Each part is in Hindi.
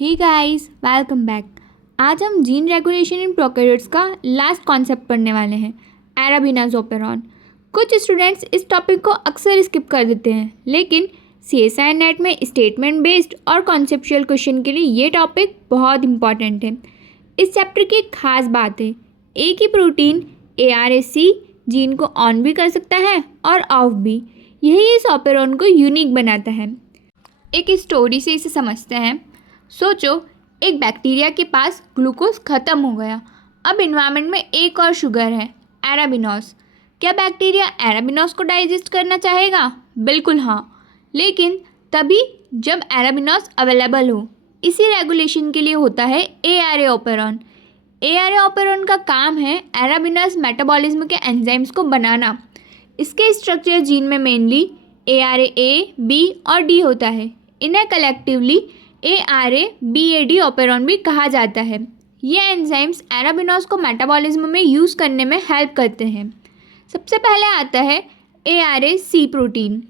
Hey guys, welcome back. आज हम जीन रेगुलेशन इन प्रोकैरियोट्स का लास्ट कॉन्सेप्ट पढ़ने वाले हैं, अरेबिनोज ओपेरॉन। कुछ स्टूडेंट्स इस टॉपिक को अक्सर स्किप कर देते हैं, लेकिन CSIR नेट में स्टेटमेंट बेस्ड और कॉन्सेप्चुअल क्वेश्चन के लिए ये टॉपिक बहुत इंपॉर्टेंट है। इस चैप्टर की एक खास बात है, एक ही प्रोटीन ARAC जीन को ऑन भी कर सकता है और ऑफ भी। यही इस ओपेरॉन को यूनिक बनाता है। एक स्टोरी से इसे समझते हैं। सोचो, एक बैक्टीरिया के पास ग्लूकोज ख़त्म हो गया। अब इन्वायरमेंट में एक और शुगर है, अरेबिनोज। क्या बैक्टीरिया अरेबिनोज को डाइजेस्ट करना चाहेगा? बिल्कुल हाँ, लेकिन तभी जब अरेबिनोज अवेलेबल हो। इसी रेगुलेशन के लिए होता है ARA ओपेरॉन। ARA ओपेरॉन का काम है अरेबिनोज मेटाबॉलिज्म के एंजाइम्स को बनाना। इसके स्ट्रक्चर जीन में मेनली ARA, B और D होता है। इन्हें कलेक्टिवली ARA-BAD ओपेरॉन भी कहा जाता है। ये एंजाइम्स अरेबिनोज को मेटाबॉलिज्म में यूज़ करने में हेल्प करते हैं। सबसे पहले आता है ARAC प्रोटीन।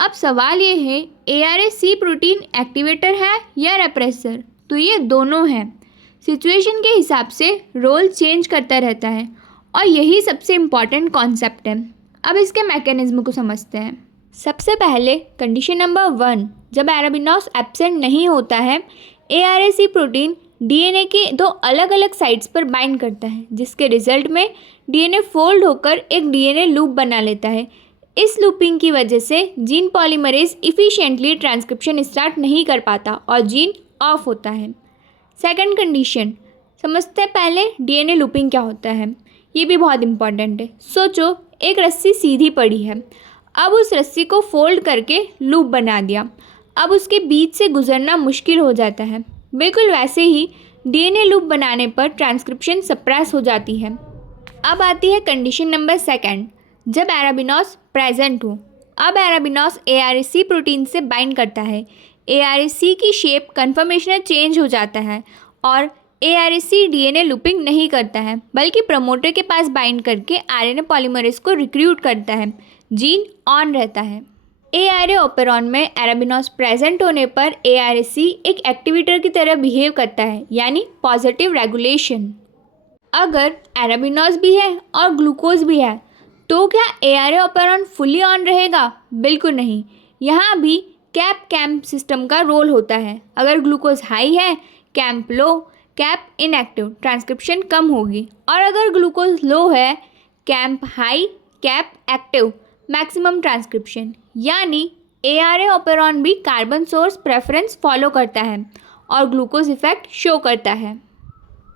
अब सवाल ये है, ARAC प्रोटीन एक्टिवेटर है या रेप्रेसर? तो ये दोनों हैं। सिचुएशन के हिसाब से रोल चेंज करता रहता है और यही सबसे इम्पॉर्टेंट कॉन्सेप्ट है। अब इसके मैकेनिज्म को समझते हैं। सबसे पहले कंडीशन नंबर 1, जब अरेबिनोज एब्सेंट नहीं होता है, ARAC प्रोटीन DNA के दो अलग अलग साइट्स पर बाइंड करता है, जिसके रिजल्ट में DNA फोल्ड होकर एक DNA लूप बना लेता है। इस लूपिंग की वजह से जीन पॉलीमरेज इफ़िशिएंटली ट्रांसक्रिप्शन स्टार्ट नहीं कर पाता और जीन ऑफ होता है। सेकंड कंडीशन समझते पहले DNA लूपिंग क्या होता है, ये भी बहुत इंपॉर्टेंट है। सोचो, एक रस्सी सीधी पड़ी है। अब उस रस्सी को फोल्ड करके लूप बना दिया। अब उसके बीच से गुजरना मुश्किल हो जाता है। बिल्कुल वैसे ही DNA लूप बनाने पर ट्रांसक्रिप्शन सप्रेस हो जाती है। अब आती है कंडीशन नंबर 2, जब अरेबिनोज प्रेजेंट हो। अब अरेबिनोज ARAC प्रोटीन से बाइंड करता है। ARAC की शेप कन्फर्मेशनल चेंज हो जाता है और ARAC DNA लूपिंग नहीं करता है, बल्कि प्रमोटर के पास बाइंड करके RNA पॉलीमरेज को रिक्रूट करता है। जीन ऑन रहता है। ARA ओपेरॉन में अरेबिनोज प्रेजेंट होने पर ARAC एक एक्टिवेटर की तरह बिहेव करता है, यानी पॉजिटिव रेगुलेशन। अगर अरेबिनोज भी है और ग्लूकोज भी है, तो क्या ARA ओपेरॉन फुली ऑन रहेगा? बिल्कुल नहीं। यहाँ भी कैप कैम्प सिस्टम का रोल होता है। अगर ग्लूकोज हाई है, कैम्प लो, कैप इनएक्टिव, ट्रांसक्रिप्शन कम होगी। और अगर ग्लूकोज लो है, camp high, cap active, maximum transcription. यानी ARA ओपेरॉन भी कार्बन सोर्स प्रेफरेंस फॉलो करता है और ग्लूकोज इफेक्ट शो करता है।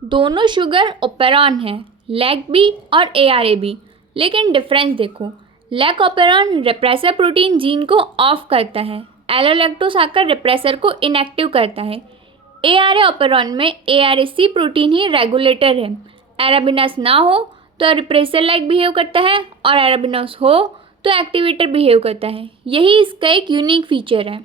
दोनों शुगर ओपेरॉन हैं, LAC-B और ARA-B, लेकिन डिफरेंस देखो। LAC operon repressor protein gene को ऑफ करता है, एलोलैक्टोज आकर रेप्रेसर को इनएक्टिव करता है। ARA ओपेरॉन में ARAC प्रोटीन ही रेगुलेटर है। अरेबिनोज ना हो तो रिप्रेसर लाइक बिहेव करता है और अरेबिनोज हो तो एक्टिवेटर बिहेव करता है। यही इसका एक यूनिक फीचर है।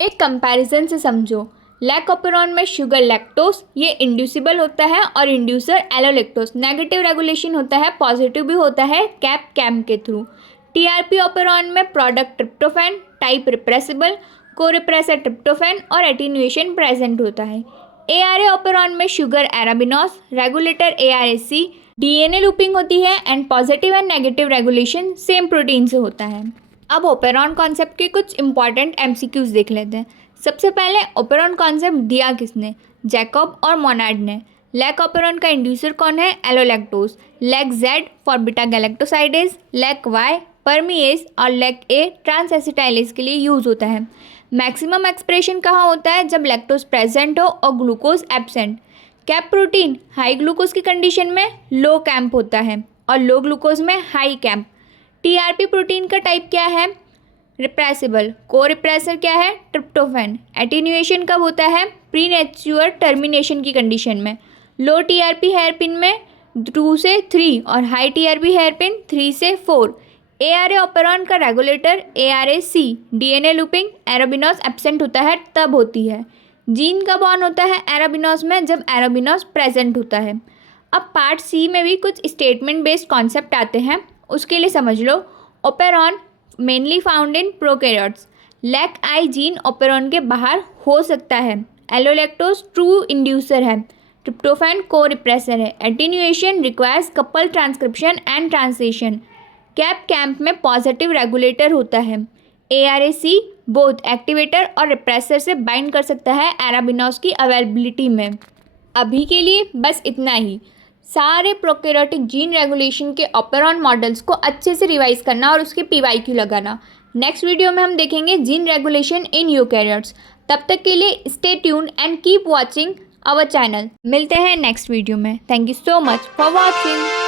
एक कंपैरिजन से समझो, LAC ओपेरॉन में शुगर लैक्टोज ये इंड्यूसिबल होता है और इंड्यूसर एलोलैक्टोज। नेगेटिव रेगुलेशन होता है, पॉजिटिव भी होता है कैप कैम के थ्रू। TRP ओपेरॉन में प्रोडक्ट ट्रिप्टोफैन टाइप रिप्रेसिबल, को रिप्रेसर ट्रिप्टोफैन और एटीन्यूएशन प्रेजेंट होता है। ARA ओपेरॉन में sugar arabinose, regulator ARAC, DNA looping होती है and positive and negative regulation same protein से होता है। अब ओपेरॉन कॉन्सेप्ट के कुछ इंपॉर्टेंट MCQs देख लेते हैं। सबसे पहले ओपेरॉन कॉन्सेप्ट दिया किसने? जैकब और मोनार्ड ने। LAC ओपेरॉन का इंड्यूसर कौन है? एलोलैक्टोज। LAC-Z for beta galactosidase, LAC-Y परमीएज और LAC-A ट्रांसएसिटाइलेज के लिए यूज़ होता है। मैक्सिमम एक्सप्रेशन कहाँ होता है? जब लैक्टोज प्रेजेंट हो और glucose absent. Cap protein high glucose की कंडीशन में लो कैंप होता है और लो ग्लूकोज में हाई कैंप। TRP प्रोटीन का टाइप क्या है? रिप्रेसिबल। को रिप्रेसर क्या है? ट्रिप्टोफैन। एटीन्यूएशन कब होता है? प्रीनेचुअर टर्मिनेशन की कंडीशन में। लो TRP हेयरपिन में 2 से 3 और हाई TRP हेयरपिन 3 से 4। ARA ओपेरॉन का regulator ARAC। DNA looping arabinose absent होता है तब होती है। जीन कब ऑन होता है अरेबिनोज में? जब अरेबिनोज प्रेजेंट होता है। अब पार्ट C में भी कुछ स्टेटमेंट बेस्ड कॉन्सेप्ट आते हैं, उसके लिए समझ लो। Operon mainly found in prokaryotes. LAC-I gene operon के बाहर हो सकता है। एलोलैक्टोज ट्रू इंड्यूसर है, ट्रिप्टोफैन को रिप्रेसर है, attenuation requires couple transcription and translation, cAMP में पॉजिटिव रेगुलेटर होता है, ARAC बोथ एक्टिवेटर और रिप्रेसर से बाइंड कर सकता है एराबिनोज की अवेलेबिलिटी में। अभी के लिए बस इतना ही। सारे प्रोकैरियोटिक जीन रेगुलेशन के ऑपेरॉन मॉडल्स को अच्छे से रिवाइज करना और उसके PYQ लगाना। नेक्स्ट वीडियो में हम देखेंगे जीन रेगुलेशन इन यूकैरियोट्स। तब तक के लिए stay tuned and keep watching our channel. मिलते हैं नेक्स्ट वीडियो में। Thank you so much for watching.